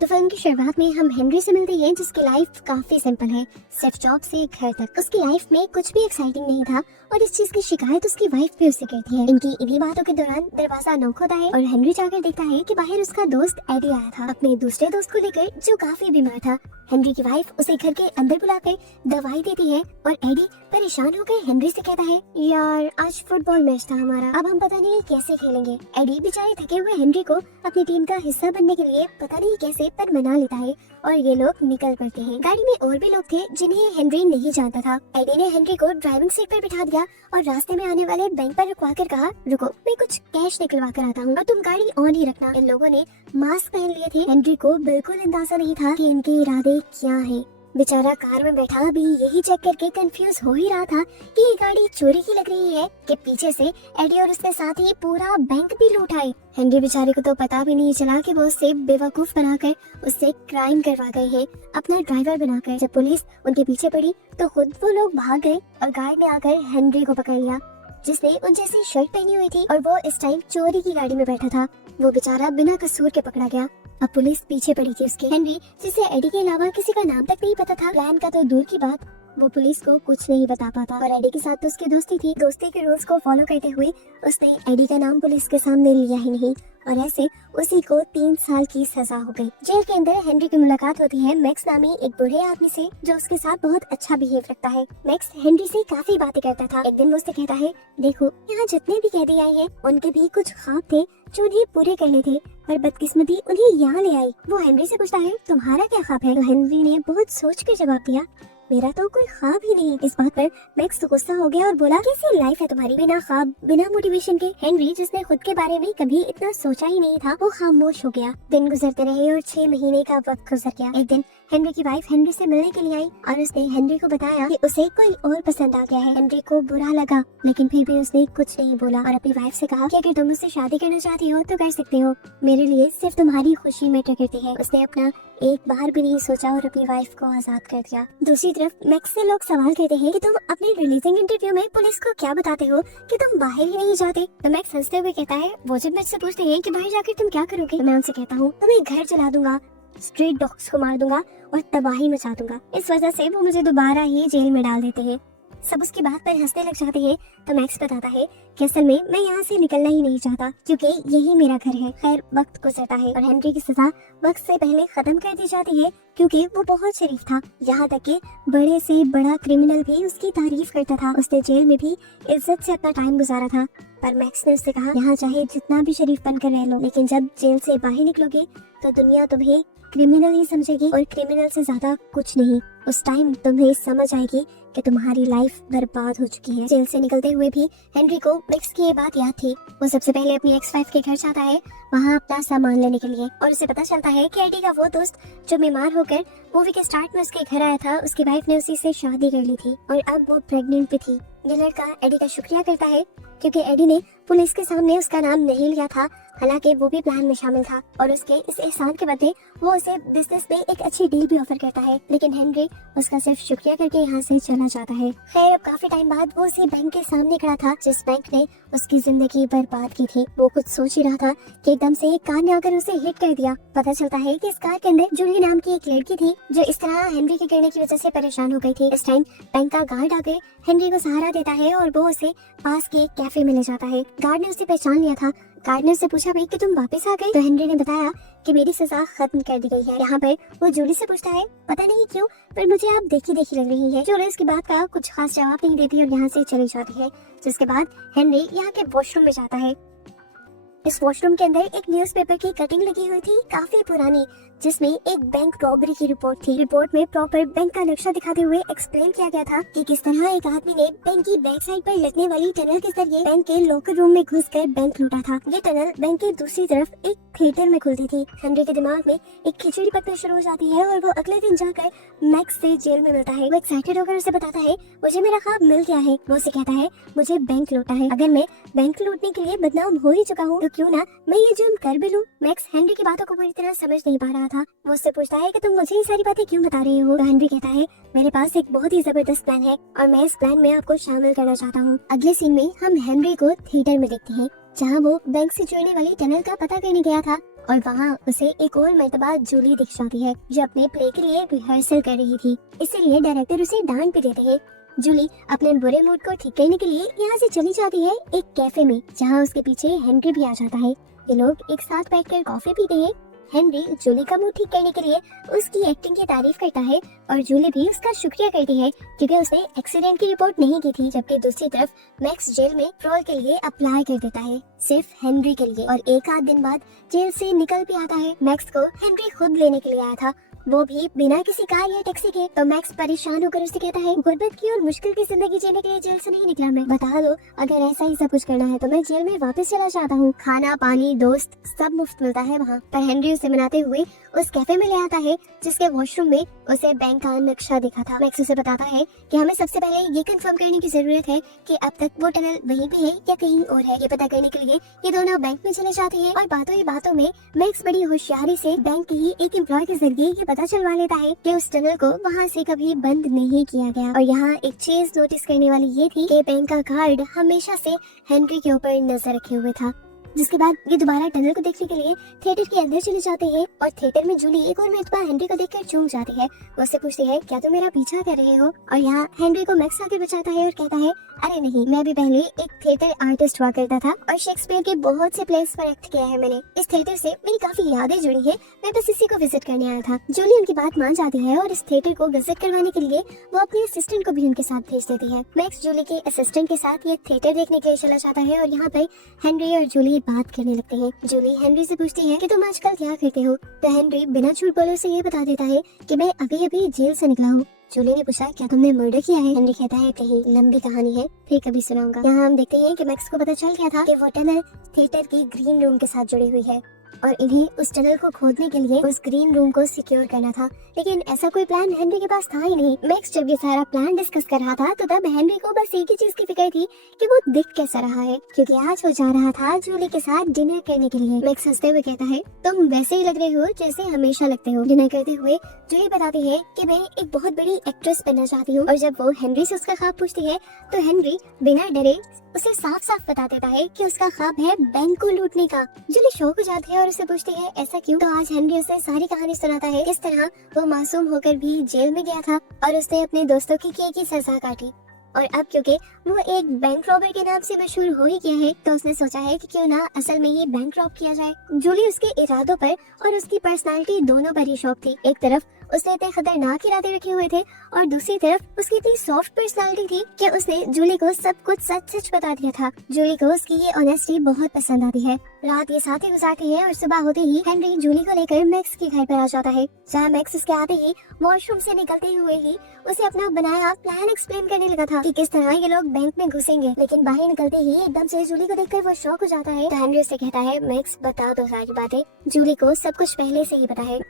तो फिल्म की शुरुआत में हम हेनरी से मिलते हैं, जिसकी लाइफ काफी सिंपल है। सिर्फ जॉब से घर तक उसकी लाइफ में कुछ भी एक्साइटिंग नहीं था और इस चीज की शिकायत उसकी वाइफ भी उससे करती है। इनकी इन्हीं बातों के दौरान दरवाजा नॉक होता है और हेनरी जाकर देखता है कि बाहर उसका दोस्त एडी आया था, अपने दूसरे दोस्त को लेकर, जो काफी बीमार था। हेनरी की वाइफ उसे घर के अंदर बुलाकर दवाई देती है और एडी परेशान होकर हेनरी से कहता है, यार आज फुटबॉल मैच था हमारा, अब हम पता नहीं कैसे खेलेंगे। एडी बेचारे थके हुए हेनरी को अपनी टीम का हिस्सा बनने के लिए पता नहीं कैसे पर मना लेता है और ये लोग निकल पड़ते हैं। गाड़ी में और भी लोग थे जिन्हें हेनरी नहीं जानता था। एडी ने हेनरी को ड्राइविंग सीट पर बिठा दिया और रास्ते में आने वाले बैंक पर रुकवा कर कहा, रुको मैं कुछ कैश निकलवा कर आता हूँ और तुम गाड़ी ऑन ही रखना। इन लोगों ने मास्क पहन लिए थे। हेनरी को बिल्कुल अंदाजा नहीं था कि इनके इरादे क्या हैं। बेचारा कार में बैठा भी यही चेक करके कंफ्यूज हो ही रहा था कि ये गाड़ी चोरी की लग रही है कि पीछे से एडी और उसके साथ ही पूरा बैंक भी लूट आए। हेनरी बेचारे को तो पता भी नहीं चला कि वो उससे बेवकूफ बनाकर उससे क्राइम करवा गए हैं, अपना ड्राइवर बनाकर। जब पुलिस उनके पीछे पड़ी तो खुद वो लोग भाग गए और गार्ड ने आकर हेनरी को पकड़ लिया, जिसने उन जैसी शर्ट पहनी हुई थी और वो इस टाइम चोरी की गाड़ी में बैठा था। वो बेचारा बिना कसूर के पकड़ा गया। अब पुलिस पीछे पड़ी थी उसके। हेनरी, जिसे एडी के अलावा किसी का नाम तक नहीं पता था, प्लान का तो दूर की बात, वो पुलिस को कुछ नहीं बता पाता। और एडी के साथ तो उसकी दोस्ती थी। दोस्ती के रूल्स को फॉलो करते हुए उसने एडी का नाम पुलिस के सामने लिया ही नहीं और ऐसे उसी को 3 साल की सजा हो गई। जेल के अंदर हेनरी की मुलाकात होती है मैक्स नामी एक बूढ़े आदमी से, जो उसके साथ बहुत अच्छा बिहेव रखता है। मैक्स हेनरी से काफी बातें करता था। एक दिन वो उससे कहता है, देखो यहाँ जितने भी कैदी आए हैं उनके भी कुछ ख्वाब थे जो उन्हें पूरे करने थे, पर बदकिस्मती उन्हें यहाँ ले आई। वो हेनरी से पूछता है, तुम्हारा क्या ख्वाब है? तो हेनरी ने बहुत सोच कर जवाब दिया, मेरा तो कोई ख्वाब ही नहीं। इस बात पर मैक्स गुस्सा हो गया और बोला, कैसी लाइफ है तुम्हारी, बिना ख्वाब बिना मोटिवेशन के। हेनरी, जिसने खुद के बारे में कभी इतना सोचा ही नहीं था, वो खामोश हो गया। दिन गुजरते रहे और 6 महीने का वक्त गुजर गया। एक दिन हेनरी की वाइफ हेनरी से मिलने के लिए आई और उसने हेनरी को बताया कि उसे कोई और पसंद आ गया है। हेनरी को बुरा लगा, लेकिन फिर भी उसने कुछ नहीं बोला और अपनी वाइफ से कहा कि अगर तुम मुझसे शादी करना चाहती हो तो कर सकते हो, मेरे लिए सिर्फ तुम्हारी खुशी मैटर करती है। उसने अपना एक बार भी नहीं सोचा और अपनी वाइफ को आजाद कर दिया। दूसरी तरफ मैक्स से लोग सवाल करते हैं कि तुम अपने रिलीजिंग इंटरव्यू में पुलिस को क्या बताते हो कि तुम बाहर ही नहीं जाते? तो मैक्स हंसते हुए कहता है, वो जब मुझसे पूछते हैं कि बाहर जाकर तुम क्या करोगे, तो मैं उनसे कहता हूँ तुम्हें घर जला दूंगा, स्ट्रीट डॉग्स को मार दूंगा और तबाही मचा दूंगा। इस वजह से वो मुझे दोबारा ही जेल में डाल देते हैं। सब उसकी बात पर हंसने लग जाते हैं। तो मैक्स बताता है कि असल में मैं यहाँ से निकलना ही नहीं चाहता, क्योंकि यही मेरा घर है। खैर वक्त गुजरता है और हेनरी की सजा वक्त से पहले खत्म कर दी जाती है, क्योंकि वो बहुत शरीफ था। यहाँ तक कि बड़े से बड़ा क्रिमिनल भी उसकी तारीफ करता था। उसने जेल में भी इज्जत से अपना टाइम गुजारा था। पर मैक्स ने उससे कहा, यहाँ चाहे जितना भी शरीफ बनकर रह लो, लेकिन जब जेल से बाहर निकलोगे तो दुनिया तुम्हें क्रिमिनल ही समझेगी और क्रिमिनल से ज्यादा कुछ नहीं। उस टाइम तुम्हें समझ आएगी कि तुम्हारी लाइफ बर्बाद हो चुकी है। जेल से निकलते हुए भी हेनरी को मैक्स की ये बात याद थी। वो सबसे पहले अपनी एक्स वाइफ के घर जाता है, वहाँ अपना सामान लेने के लिए, और उसे पता चलता है कि एडी का वो दोस्त जो बीमार होकर मूवी के स्टार्ट में उसके घर आया था, उसकी वाइफ ने उसी से शादी कर ली थी और अब वो प्रेग्नेंट भी थी। ये लड़का एडी का शुक्रिया करता है, क्योंकि एडी ने पुलिस के सामने उसका नाम नहीं लिया था, हालांकि वो भी प्लान में शामिल था। और उसके इस एहसान के बदले वो उसे बिजनेस में एक अच्छी डील भी ऑफर करता है, लेकिन हेनरी उसका सिर्फ शुक्रिया करके यहाँ से चला जाता है। खैर अब काफी टाइम बाद वो उसी बैंक के सामने खड़ा था जिस बैंक ने उसकी जिंदगी बर्बाद की थी। वो कुछ सोच ही रहा था कि एकदम से एक कार ने आकर उसे हिट कर दिया। पता चलता है कि इस कार के अंदर जूली नाम की एक लड़की थी, जो इस तरह हेनरी के गिरने की वजह से परेशान हो गई थी। इस टाइम बैंक का गार्ड आकर हेनरी को सहारा देता है और वो उसे पास के एक कैफे में ले जाता है। गार्ड ने उसे पहचान लिया था। गार्ड ने उससे पूछा, भाई कि तुम वापस आ गए? तो हेनरी ने बताया कि मेरी सजा खत्म कर दी गई है। यहाँ पर वो जूली से पूछता है, पता नहीं क्यों पर मुझे आप देखी देखी लग रही है। जूली इसकी बात का कुछ खास जवाब नहीं देती और यहाँ से चली जाती है। जिसके बाद हेनरी यहाँ के वॉशरूम में जाता है। इस वॉशरूम के अंदर एक न्यूज़पेपर की कटिंग लगी हुई थी, काफी पुरानी, जिसमें एक बैंक रॉबरी की रिपोर्ट थी। रिपोर्ट में प्रॉपर बैंक का नक्शा दिखाते हुए एक्सप्लेन किया गया था कि किस तरह एक आदमी ने बैंक की बैक साइड पर लगने वाली टनल के जरिए बैंक के लॉकर रूम में घुसकर बैंक लूटा था। ये टनल बैंक के दूसरी तरफ एक थिएटर में खुलती थी। हेनरी के दिमाग में एक खिचड़ी पकना शुरू हो जाती है और वो अगले दिन जाकर मैक्स से जेल में मिलता है। वो एक्साइटेड होकर उसे बताता है, मुझे मेरा ख्वाब मिल गया है। वो उसे कहता है, मुझे बैंक लूटा है, अगर मैं बैंक लूटने के लिए बदनाम हो ही चुका हूँ तो क्यों ना मैं ये जुर्म कर भी लूं। मैक्स हेनरी की बातों को पूरी तरह समझ नहीं पा रहा था। वो उससे पूछता है कि तुम मुझे ये सारी बातें क्यों बता रहे हो? तो हेनरी कहता है, मेरे पास एक बहुत ही जबरदस्त प्लान है और मैं इस प्लान में आपको शामिल करना चाहता हूँ। अगले सीन में हम हेनरी को थिएटर में देखते हैं, जहाँ वो बैंक से जुड़ने वाली टनल का पता करने गया था और वहाँ उसे एक और मर्तबा जूली दिख जाती है जो अपने प्ले के लिए रिहर्सल कर रही थी। इसीलिए डायरेक्टर उसे डांट भी देते हैं। जूली अपने बुरे मूड को ठीक करने के लिए यहाँ से चली जाती है एक कैफे में, जहाँ उसके पीछे हेनरी भी आ जाता है। ये लोग एक साथ बैठकर कॉफी पीते हैं। हेनरी जूली का मूड ठीक करने के लिए उसकी एक्टिंग की तारीफ करता है और जूली भी उसका शुक्रिया करती है क्योंकि उसने एक्सीडेंट की रिपोर्ट नहीं की थी। जबकि दूसरी तरफ मैक्स जेल में पेरोल के लिए अप्लाई कर देता है, सिर्फ हेनरी के लिए, और एक आध दिन बाद जेल से निकल भी आता है। मैक्स को हेनरी खुद लेने के लिए आया था, वो भी बिना किसी कार या टैक्सी के। तो मैक्स परेशान होकर उससे कहता है, गुर्बत की और मुश्किल की जिंदगी जीने के लिए जेल से नहीं निकला मैं, बता दो अगर ऐसा ही सब कुछ करना है तो मैं जेल में वापस चला जाता हूँ। खाना पानी दोस्त सब मुफ्त मिलता है वहाँ। पर हेनरी उसे मनाते हुए उस कैफे में ले आता है जिसके वॉशरूम में उसे बैंक का नक्शा दिखा था। मैक्स उसे बताता है कि हमें सबसे पहले ये कंफर्म करने की जरूरत है कि अब तक वो टनल वहीं पे है या कहीं और है। ये पता करने के लिए ये दोनों बैंक में चले जाते हैं और बातों ही बातों में मैक्स बड़ी होशियारी से बैंक के ही एक एम्प्लॉय के जरिए ये पता चलवा लेता है कि उस टनल को वहाँ से कभी बंद नहीं किया गया। और यहाँ एक चीज नोटिस करने वाली ये थी कि बैंक का गार्ड हमेशा से हेनरी के ऊपर नजर रखे हुए था। जिसके बाद ये दोबारा टनल को देखने के लिए थिएटर के अंदर चले जाते हैं और थिएटर में जूली एक और मर्तबा हेनरी को देखकर चूम जाती है। वो उससे पूछती है, क्या तुम मेरा पीछा कर रहे हो? और यहाँ हेनरी को मैक्स आके बचाता है और कहता है, अरे नहीं, मैं भी पहले एक थिएटर आर्टिस्ट हुआ करता था और शेक्सपियर के बहुत से प्लेस पर एक्ट किया है मैंने। इस थिएटर से मेरी काफी यादें जुड़ी है, मैं बस इसी को विजिट करने आया था। जूली उनकी बात मान जाती है और इस थिएटर को विजिट करवाने के लिए वो अपने असिस्टेंट को भी उनके साथ भेज देती है। मैक्स जूली के असिस्टेंट के साथ ये थिएटर देखने के लिए चला जाता है और यहाँ पर हेनरी और जूली बात करने लगते हैं। जूली हेनरी से पूछती है कि तुम आजकल क्या करते हो? तो हेनरी बिना झूठ बोले उसे ये बता देता है कि मैं अभी अभी जेल से निकला हूँ। जूली ने पूछा, क्या तुमने मर्डर किया है? हेनरी कहता है, कहीं लंबी कहानी है, फिर कभी सुनाऊंगा। यहाँ हम देखते हैं कि मैक्स को पता चल गया था कि वो टनल थिएटर की ग्रीन रूम के साथ जुड़ी हुई है और इन्हें उस टनल को खोदने के लिए उस ग्रीन रूम को सिक्योर करना था। लेकिन ऐसा कोई प्लान हेनरी के पास था ही नहीं। मैक्स जब ये सारा प्लान डिस्कस कर रहा था तो तब हेनरी को बस एक ही चीज की फिक्र थी कि वो दिख कैसा रहा है, क्योंकि आज वो जा रहा था जूली के साथ डिनर करने के लिए। मैक्स हंसते हुए कहता है, तुम वैसे ही लग रहे हो जैसे हमेशा लगते हो। डिनर करते हुए जूली बताती है कि मैं एक बहुत बड़ी एक्ट्रेस बनना चाहती हूँ। और जब वो हेनरी से उसका ख्वाब पूछती है तो हेनरी बिना डरे उसे साफ साफ बता देता है कि उसका ख्वाब है बैंक को लूटने का। जूली शॉक हो जाती है और उसे पूछती है, ऐसा क्यों? तो आज हेनरी उसे सारी कहानी सुनाता है, किस तरह वो मासूम होकर भी जेल में गया था और उसने अपने दोस्तों की किए की सजा काटी। और अब क्योंकि वो एक बैंक रॉबर के नाम से मशहूर हो ही गया है तो उसने सोचा है कि क्यों ना असल में ही बैंक रॉब किया जाए। जूली उसके इरादों पर और उसकी पर्सनालिटी दोनों पर ही शौक थी। एक तरफ उसने इतने खतरनाक इरादे रखे हुए थे और दूसरी तरफ उसकी इतनी सॉफ्ट पर्सनालिटी थी कि उसने जूली को सब कुछ सच सच बता दिया था। जूली को उसकी ये ऑनेस्टी बहुत पसंद आती है। रात ये साथ ही गुजारती है और सुबह होते ही हेनरी जूली को लेकर मैक्स के घर पर आ जाता है, जहाँ मैक्स उसके आते ही वॉशरूम से निकलते हुए ही उसे अपना बनाया प्लान एक्सप्लेन करने लगा था कि किस तरह ये लोग बैंक में घुसेंगे। लेकिन बाहर निकलते ही एकदम से जूली को देखकर वो शॉक हो जाता है। तो हेनरी उससे कहता है, मैक्स बता दो सारी बातें, जूली को सब कुछ पहले से ही पता है।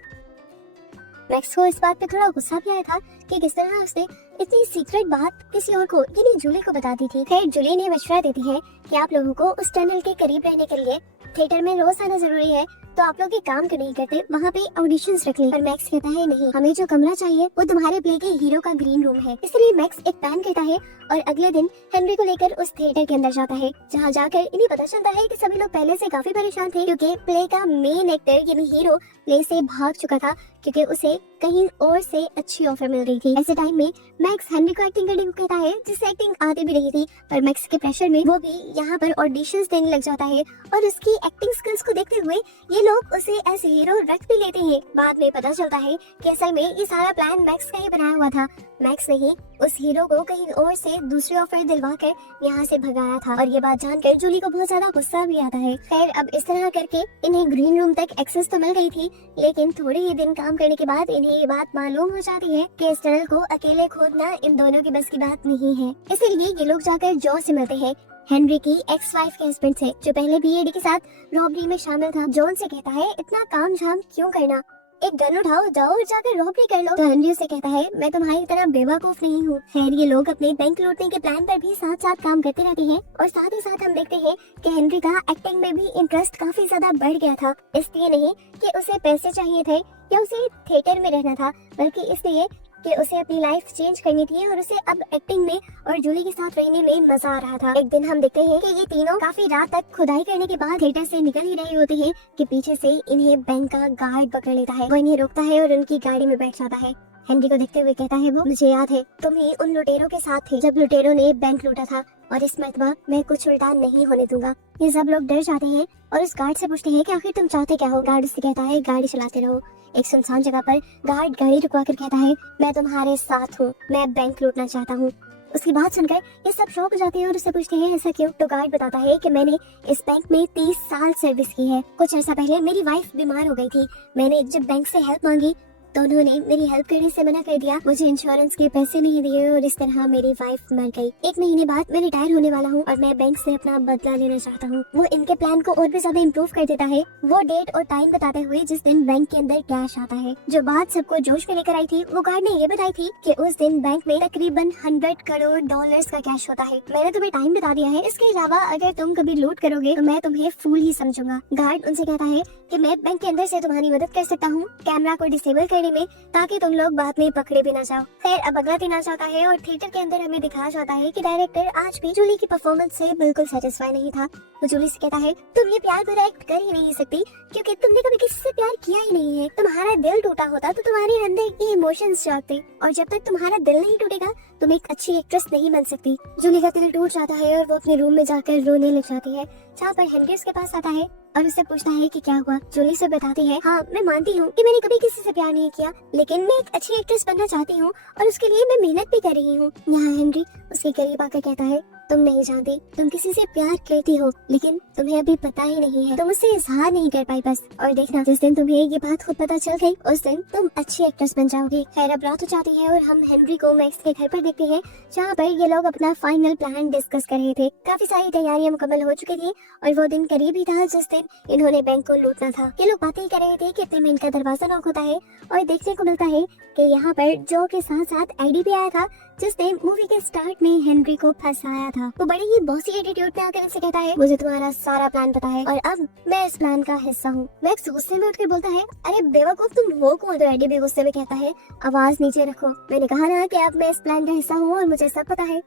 मैक्स को इस बात पे थोड़ा गुस्सा भी आया था कि किस तरह उसने इतनी सीक्रेट बात किसी और को यानी जूली को बता दी थी। खैर जूली ने मशवरा देती है कि आप लोगों को उस टनल के करीब रहने के लिए थिएटर में रोज आना जरूरी है, तो आप लोग एक काम क्यों नहीं करते, वहाँ पे ऑडिशंस रख लें। पर मैक्स कहता है, नहीं, हमें जो कमरा चाहिए वो तुम्हारे प्ले के हीरो का ग्रीन रूम है। इसलिए मैक्स एक प्लान करता है और अगले दिन हेनरी को लेकर उस थिएटर के अंदर जाता है, जहाँ जाकर इन्हें पता चलता है कि सभी लोग पहले से काफी परेशान थे क्योंकि प्ले का मेन एक्टर यानी हीरो प्ले से भाग चुका था क्योंकि उसे कहीं और से अच्छी ऑफर मिल रही थी। ऐसे टाइम में मैक्स हेनरी को एक्टिंग करने को कहता है, जिससे एक्टिंग आती भी रही थी, पर मैक्स के प्रेशर में वो भी यहाँ पर ऑडिशंस देने लग जाता है और उसकी एक्टिंग स्किल्स को देखते हुए ये लोग उसे एज हीरो रख भी लेते हैं। बाद में पता चलता है कि असल में ये सारा प्लान मैक्स का ही बनाया हुआ था। मैक्स ने ही उस हीरो को कहीं और से दूसरी ऑफर दिलवा कर यहाँ से भगाया था और ये बात जानकर जूली को बहुत ज्यादा गुस्सा भी आता है। खैर अब इस तरह करके इन्हें ग्रीन रूम तक एक्सेस तो मिल गई थी, लेकिन थोड़े ही दिन काम करने के बाद इन्हें ये बात मालूम हो जाती है कि इस टनल को अकेले खोदना इन दोनों की बस की बात नहीं है। इसीलिए ये लोग जाकर जॉन से मिलते हैं, हेनरी की एक्स वाइफ के हस्बैंड से, जो पहले भी एडी के साथ रॉबरी में शामिल था। जॉन से कहता है, इतना काम झाम क्यों करना, एक गन उठाओ, जाओ और जाकर रॉबरी कर लो। तो हेनरी से कहता है, मैं तुम्हारी तरह बेवकूफ नहीं हूँ। खैर ये लोग अपने बैंक लूटने के प्लान पर भी साथ साथ काम करते रहते हैं और साथ ही साथ हम देखते हैं कि हेनरी का एक्टिंग में भी इंटरेस्ट काफी ज्यादा बढ़ गया था। इसलिए नहीं कि उसे पैसे चाहिए थे या उसे थिएटर में रहना था, बल्कि इसलिए कि उसे अपनी लाइफ चेंज करनी थी और उसे अब एक्टिंग में और जूली के साथ रहने में मजा आ रहा था। एक दिन हम देखते हैं कि ये तीनों काफी रात तक खुदाई करने के बाद थिएटर से निकल ही रहे होते हैं कि पीछे से इन्हें बैंक का गार्ड पकड़ लेता है। वो इन्हें रोकता है और उनकी गाड़ी में बैठ जाता है। हेनरी को देखते हुए कहता है वो, मुझे याद है तुम ही उन लुटेरों के साथ थे जब लुटेरों ने बैंक लूटा था, और इस मरतबा मैं कुछ उल्टा नहीं होने दूंगा। ये सब लोग डर जाते हैं और उस गार्ड से पूछते हैं कि आखिर तुम चाहते क्या हो। गार्ड उससे कहता है, गाड़ी चलाते रहो। एक सुनसान जगह पर गार्ड गाड़ी रुकवा कर कहता है, मैं तुम्हारे साथ हूँ, मैं बैंक लूटना चाहता हूँ। उसकी बात सुनकर ये सब शॉक हो जाते हैं और उससे पूछते हैं ऐसा क्यों। तो गार्ड बताता है कि मैंने इस बैंक में 30 साल सर्विस की है। कुछ अर्सा पहले मेरी वाइफ बीमार हो गई थी। मैंने जब बैंक से हेल्प मांगी तो उन्होंने मेरी हेल्प करने से मना कर दिया। मुझे इंश्योरेंस के पैसे नहीं दिए और इस तरह मेरी वाइफ मर गई। 1 महीने बाद मैं रिटायर होने वाला हूँ और मैं बैंक से अपना बदला लेना चाहता हूँ। वो इनके प्लान को और भी ज्यादा इम्प्रूव कर देता है, वो डेट और टाइम बताते हुए जिस दिन बैंक के अंदर कैश आता है। जो बात सबको जोश में लेकर आई थी, वो गार्ड ने ये बताई थी कि उस दिन बैंक में तकरीबन 100 करोड़ डॉलर्स का कैश होता है। मैंने तुम्हें टाइम बता दिया है, इसके अलावा अगर तुम कभी लूट करोगे तो मैं तुम्हें फूल ही समझूंगा। गार्ड उनसे कहता है कि मैं बैंक के अंदर से तुम्हारी मदद कर सकता हूँ कैमरा को डिसेबल करने में, ताकि तुम लोग बाद में पकड़े भी ना जाओ। खैर अब अगला दिन आ जाता है और थिएटर के अंदर हमें दिखाया जाता है कि डायरेक्टर आज भी जूली की परफॉर्मेंस से बिल्कुल सेटिस्फाई नहीं था। वो जूली से कहता है, तुम ये प्यार भरा एक्ट कर ही नहीं सकती क्योंकि तुमने कभी किसी से प्यार किया ही नहीं है। तुम्हारा दिल टूटा होता तो तुम्हारे अंदर के इमोशंस जागते, और जब तक तुम्हारा दिल नहीं टूटेगा तुम एक अच्छी एक्ट्रेस नहीं बन सकती। जूली का दिल टूट जाता है और वो अपने रूम में जाकर रोने लग जाती है, जहाँ पर हेनरी उसके पास आता है और उससे पूछता है कि क्या हुआ। जूली से बताती है, हाँ मैं मानती हूँ कि मैंने कभी किसी से प्यार नहीं किया, लेकिन मैं एक अच्छी एक्ट्रेस बनना चाहती हूँ और उसके लिए मैं मेहनत भी कर रही हूँ। यहाँ हेनरी उसके करीब आकर कहता है, तुम नहीं जानती, तुम किसी से प्यार करती हो लेकिन तुम्हें अभी पता ही नहीं है, तुम उससे इजहार नहीं कर पाई बस। और देखना जिस दिन तुम्हें ये बात खुद पता चल गई उस दिन तुम अच्छी एक्ट्रेस बन जाओगी। खैर अब रात हो जाती है और हम हेनरी को मैक्स के घर पर देखते हैं, जहाँ पर ये लोग अपना फाइनल प्लान डिस्कस कर रहे थे। काफी सारी तैयारियां मुकम्मल हो चुकी थी और वो दिन करीब ही था जिस दिन इन्होंने बैंक को लूटना था। ये लोग बातें कर रहे थे कि इतने में इनका दरवाजा नॉक होता है और देखने को मिलता है कि यहाँ पर जो के साथ साथ एडी भी आया था, जिसने मूवी के स्टार्ट में हेनरी को फंसाया था। वो बड़े ही बॉसी एटीट्यूड में आकर उनसे कहता है, मुझे तुम्हारा सारा प्लान पता है और अब मैं इस प्लान का हिस्सा हूँ। मैक्स गुस्से में उठकर बोलता है, अरे बेवकूफ तुम वो कौन। तो एडी भी गुस्से में कहता है, आवाज नीचे रखो, मैंने कहा ना कि अब मैं इस प्लान का हिस्सा हूँ और मुझे सब पता है।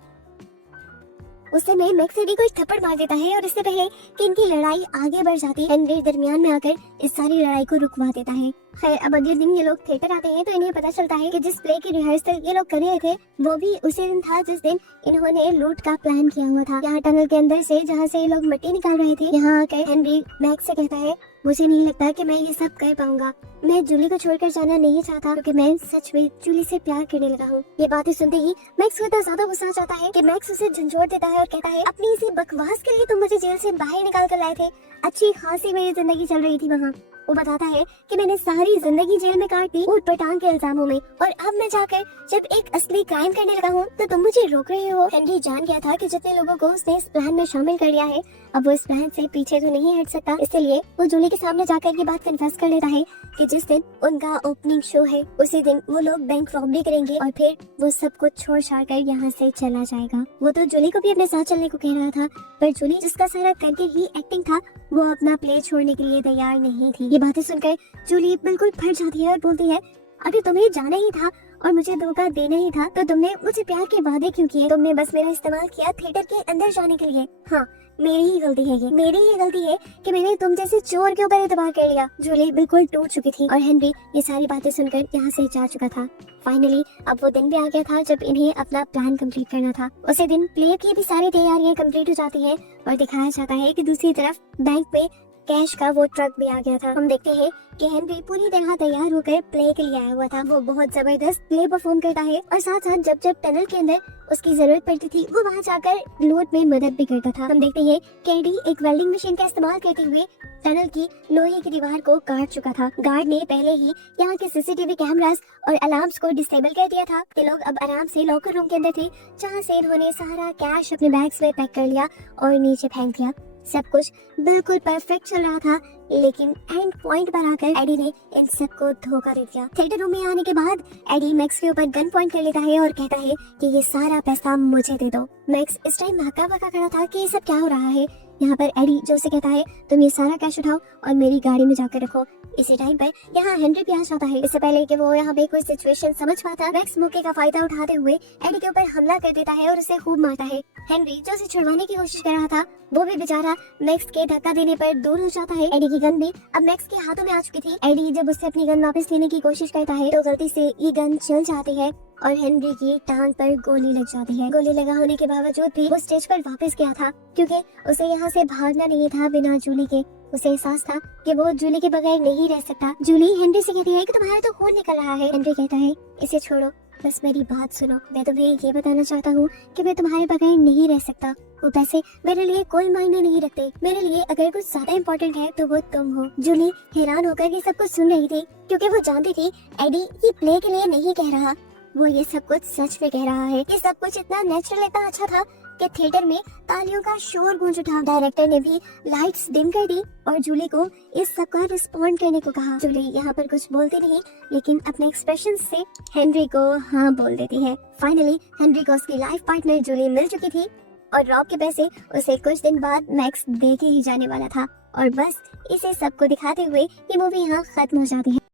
उससे में मैक्स एडी को एक थप्पड़ मार देता है और इससे पहले कि इनकी लड़ाई आगे बढ़ जाती है हेनरी दरमियान में आकर इस सारी लड़ाई को रुकवा देता है। खैर अब अगले दिन ये लोग थिएटर आते हैं तो इन्हें पता चलता है कि जिस प्ले की रिहर्सल ये लोग कर रहे थे वो भी उसी दिन था जिस दिन इन्होंने लूट का प्लान किया हुआ था। यहाँ टनल के अंदर से जहाँ से ये लोग मिट्टी निकाल रहे थे, यहाँ आकर हेनरी मैक्स से कहता है, मुझे नहीं लगता कि मैं ये सब कर पाऊंगा। मैं जूली को छोड़कर जाना नहीं चाहता क्योंकि मैं सच में जूली से प्यार करने लगा हूँ। ये बातें सुनते ही मैक्स को इतना ज्यादा गुस्सा आ जाता है कि मैक्स उसे झंझोड़ देता है और कहता है, अपनी इसी बकवास के लिए तुम मुझे जेल से बाहर निकाल कर लाए थे। अच्छी खासी मेरी जिंदगी चल रही थी वहाँ। वो बताता है कि मैंने सारी जिंदगी जेल में काट दी ऊट पटांग के इल्जामों में, और अब मैं जाकर जब एक असली क्राइम करने लगा हूँ तो तुम मुझे रोक रहे हो। हेनरी जान गया था कि जितने लोगों को उसने इस प्लान में शामिल कर लिया है अब वो इस प्लान से पीछे तो नहीं हट सकता। इसलिए वो जूली के सामने जाकर ये बात कन्फेस कर लेता है कि जिस दिन उनका ओपनिंग शो है उसी दिन वो लोग बैंक रॉबरी करेंगे और फिर वो सब कुछ छोड़ छाड़ कर यहाँ से चला जाएगा। वो तो जूली को भी अपने साथ चलने को कह रहा था, पर जूली जिसका सारा करके ही एक्टिंग था वो अपना प्ले छोड़ने के लिए तैयार नहीं थी। ये बातें सुनकर जूली बिल्कुल फट जाती है और बोलती है, अगर तुम्हें जाना ही था और मुझे धोखा देना ही था तो तुमने मुझे प्यार के वादे क्यों किए? तुमने बस मेरा इस्तेमाल किया थिएटर के अंदर जाने के लिए। हाँ मेरी ही गलती है, ये मेरी ही गलती है कि मैंने तुम जैसे चोर के ऊपर एतबार कर लिया। जूली बिल्कुल टूट चुकी थी और हेनरी ये सारी बातें सुनकर यहाँ से जा चुका था। फाइनली अब वो दिन भी आ गया था जब इन्हें अपना प्लान कंप्लीट करना था। उसी दिन प्ले की भी सारी तैयारियां कंप्लीट हो जाती हैं और दिखाया जाता है कि दूसरी तरफ बैंक में कैश का वो ट्रक भी आ गया था। हम देखते हैं कि हेनरी पूरी तरह तैयार होकर प्ले के लिए आया हुआ था। वो बहुत जबरदस्त प्ले परफॉर्म करता है और साथ साथ जब जब टनल के अंदर उसकी जरूरत पड़ती थी वो वहाँ जाकर लूट में मदद भी करता था। हम देखते हैं कि एडी एक वेल्डिंग मशीन का इस्तेमाल करते हुए टनल की लोहे की दीवार को काट चुका था। गार्ड ने पहले ही यहाँ के सीसीटीवी कैमरास और अलार्म्स को डिसेबल कर दिया था। ये लोग अब आराम से लॉकर रूम के अंदर थे, जहाँ से इन्होंने सारा कैश अपने बैग्स में पैक कर लिया और नीचे फेंक दिया। सब कुछ बिल्कुल परफेक्ट चल रहा था, लेकिन एंड पॉइंट पर आकर एडी ने इन सबको धोखा दे दिया। थिएटर रूम में आने के बाद एडी मैक्स के ऊपर गन पॉइंट कर लेता है और कहता है कि ये सारा पैसा मुझे दे दो। मैक्स इस टाइम भागा भागा खड़ा था कि ये सब क्या हो रहा है। यहाँ पर एडी जो उसे कहता है तुम ये सारा कैश उठाओ और मेरी गाड़ी में जाकर रखो। इसी टाइम पर यहाँ हेनरी भी आ जाता है। इससे पहले कि वो यहाँ पे कोई सिचुएशन समझ पाता, मैक्स मौके का फायदा उठाते हुए एडी के ऊपर हमला कर देता है और उसे खूब मारता है। हेनरी जो उसे छुड़वाने की कोशिश कर रहा था वो भी बेचारा मैक्स के धक्का देने पर दूर हो जाता है। एडी की गन भी अब मैक्स के हाथों में आ चुकी थी। एडी जब उससे अपनी गन वापस लेने की कोशिश करता है तो गलती से ये गन चल जाती है और हेनरी की टांग पर गोली लग जाती है। गोली लगा होने के बावजूद भी वो स्टेज पर वापस गया था क्योंकि उसे यहाँ से भागना नहीं था बिना जूली के। उसे एहसास था कि वो जूली के बगैर नहीं रह सकता। जूली हेनरी से कहती है कि तुम्हारा तो खून निकल रहा है। हेनरी कहता है इसे छोड़ो, बस मेरी बात सुनो। मैं तुम्हें ये बताना चाहता हूँ कि मैं तुम्हारे बगैर नहीं रह सकता। वो पैसे मेरे लिए कोई मायने नहीं रखते। मेरे लिए अगर कुछ ज्यादा इम्पोर्टेंट है तो वो तुम हो। जूली हैरान होकर ये सब कुछ सुन रही थी क्योंकि वो जानती थी एडी ये प्ले के लिए नहीं कह रहा, वो ये सब कुछ सच में कह रहा है। ये सब कुछ इतना नेचुरल, इतना अच्छा था कि थिएटर में तालियों का शोर गूंज उठा। डायरेक्टर ने भी लाइट्स डिम कर दी और जूली को इस सब का रिस्पॉन्ड करने को कहा। जूली यहाँ पर कुछ बोलती नहीं लेकिन अपने एक्सप्रेशन से हेनरी को हाँ बोल देती है। फाइनली हेनरी को उसकी लाइफ पार्टनर जूली मिल चुकी थी और रॉब के पैसे उसे कुछ दिन बाद मैक्स दे के ही जाने वाला था। और बस इसे सबको दिखाते हुए ये मूवी यहाँ खत्म हो जाती है।